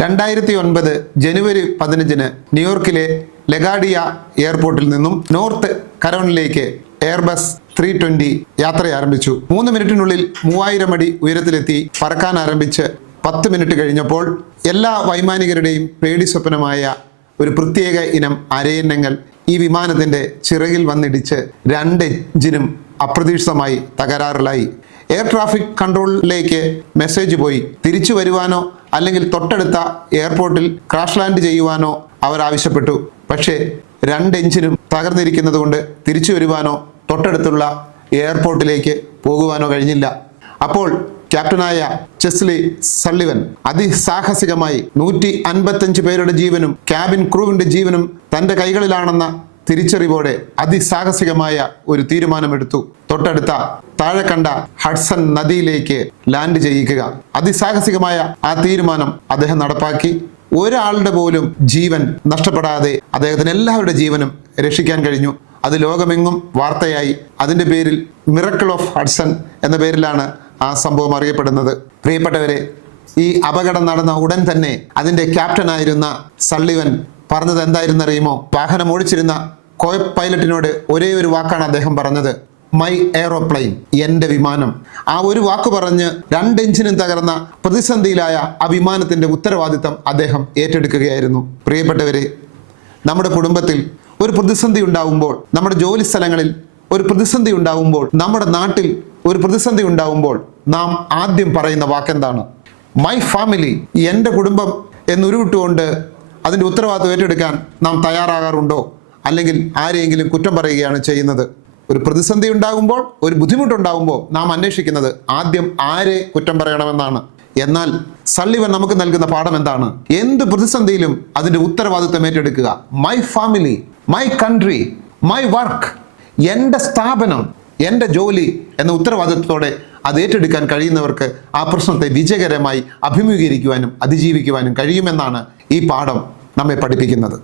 2009 ജനുവരി 15 ന്യൂയോർക്കിലെ ലഗാഡിയ എയർപോർട്ടിൽ നിന്നും നോർത്ത് കരോണിലേക്ക് എയർബസ് 320 യാത്ര ആരംഭിച്ചു. 3 മിനിറ്റിനുള്ളിൽ 3000 അടി ഉയരത്തിലെത്തി പറക്കാൻ ആരംഭിച്ച് 10 മിനിറ്റ് കഴിഞ്ഞപ്പോൾ എല്ലാ വൈമാനികരുടെയും പേടി സ്വപ്നമായ ഒരു പ്രത്യേക ഇനം അരയന്നങ്ങൾ ഈ വിമാനത്തിന്റെ ചിറകിൽ വന്നിടിച്ച് 2 എഞ്ചിനും അപ്രതീക്ഷിതമായി തകരാറിലായി. എയർ ട്രാഫിക് കൺട്രോളിലേക്ക് മെസ്സേജ് പോയി. തിരിച്ചു വരുവാനോ അല്ലെങ്കിൽ തൊട്ടടുത്ത എയർപോർട്ടിൽ ക്രാഷ് ലാൻഡ് ചെയ്യുവാനോ അവർ ആവശ്യപ്പെട്ടു. പക്ഷേ 2 എഞ്ചിനും തകർന്നിരിക്കുന്നത് കൊണ്ട് തിരിച്ചു വരുവാനോ തൊട്ടടുത്തുള്ള എയർപോർട്ടിലേക്ക് പോകുവാനോ കഴിഞ്ഞില്ല. അപ്പോൾ ക്യാപ്റ്റനായ ചെസ്ലി സള്ളിവൻ അതിസാഹസികമായി 155 പേരുടെ ജീവനും ക്യാബിൻ ക്രൂവിന്റെ ജീവനും തൻ്റെ കൈകളിലാണെന്ന തിരിച്ചറിവോടെ അതിസാഹസികമായ ഒരു തീരുമാനമെടുത്തു. തൊട്ടടുത്ത താഴെ കണ്ട ഹഡ്സൺ നദിയിലേക്ക് ലാൻഡ് ചെയ്യിക്കുക. അതിസാഹസികമായ ആ തീരുമാനം അദ്ദേഹം നടപ്പാക്കി. ഒരാളുടെ പോലും ജീവൻ നഷ്ടപ്പെടാതെ അദ്ദേഹത്തിന് എല്ലാവരുടെ ജീവനും രക്ഷിക്കാൻ കഴിഞ്ഞു. അത് ലോകമെങ്ങും വാർത്തയായി. അതിൻ്റെ പേരിൽ മിറക്കിൾ ഓഫ് ഹഡ്സൺ എന്ന പേരിലാണ് ആ സംഭവം അറിയപ്പെടുന്നത്. പ്രിയപ്പെട്ടവരെ, ഈ അപകടം നടന്ന ഉടൻ തന്നെ അതിൻ്റെ ക്യാപ്റ്റനായിരുന്ന സള്ളിവൻ പറഞ്ഞത് എന്തായിരുന്നറിയുമോ? വാഹനം ഓടിച്ചിരുന്ന കോ പൈലറ്റിനോട് ഒരേ ഒരു വാക്കാണ് അദ്ദേഹം പറഞ്ഞത്: മൈ എയറോപ്ലെയിൻ, എൻ്റെ വിമാനം. ആ ഒരു വാക്ക് പറഞ്ഞ് 2 എഞ്ചിനും തകർന്ന പ്രതിസന്ധിയിലായ ആ വിമാനത്തിന്റെ ഉത്തരവാദിത്തം അദ്ദേഹം ഏറ്റെടുക്കുകയായിരുന്നു. പ്രിയപ്പെട്ടവരെ, നമ്മുടെ കുടുംബത്തിൽ ഒരു പ്രതിസന്ധി ഉണ്ടാവുമ്പോൾ, നമ്മുടെ ജോലി സ്ഥലങ്ങളിൽ ഒരു പ്രതിസന്ധി ഉണ്ടാവുമ്പോൾ, നമ്മുടെ നാട്ടിൽ ഒരു പ്രതിസന്ധി ഉണ്ടാവുമ്പോൾ നാം ആദ്യം പറയുന്ന വാക്കെന്താണ്? മൈ ഫാമിലി, എൻ്റെ കുടുംബം എന്നുരുവിട്ടുകൊണ്ട് അതിൻ്റെ ഉത്തരവാദിത്വം ഏറ്റെടുക്കാൻ നാം തയ്യാറാകാറുണ്ടോ? അല്ലെങ്കിൽ ആരെയെങ്കിലും കുറ്റം പറയുകയാണ് ചെയ്യുന്നത്? ഒരു പ്രതിസന്ധി ഉണ്ടാകുമ്പോൾ, ഒരു ബുദ്ധിമുട്ടുണ്ടാകുമ്പോൾ നാം അന്വേഷിക്കുന്നത് ആദ്യം ആരെ കുറ്റം പറയണമെന്നാണ്. എന്നാൽ സള്ളിവൻ നമുക്ക് നൽകുന്ന പാഠം എന്താണ്? എന്ത് പ്രതിസന്ധിയിലും അതിൻ്റെ ഉത്തരവാദിത്വം ഏറ്റെടുക്കുക. My family, my country, my work, എൻ്റെ സ്ഥാപനം, എൻ്റെ ജോലി എന്ന ഉത്തരവാദിത്വത്തോടെ അത് ഏറ്റെടുക്കാൻ കഴിയുന്നവർക്ക് ആ പ്രശ്നത്തെ വിജയകരമായി അഭിമുഖീകരിക്കുവാനും അതിജീവിക്കുവാനും കഴിയുമെന്നാണ് ഈ പാഠം നമ്മെ പഠിപ്പിക്കുന്നത്.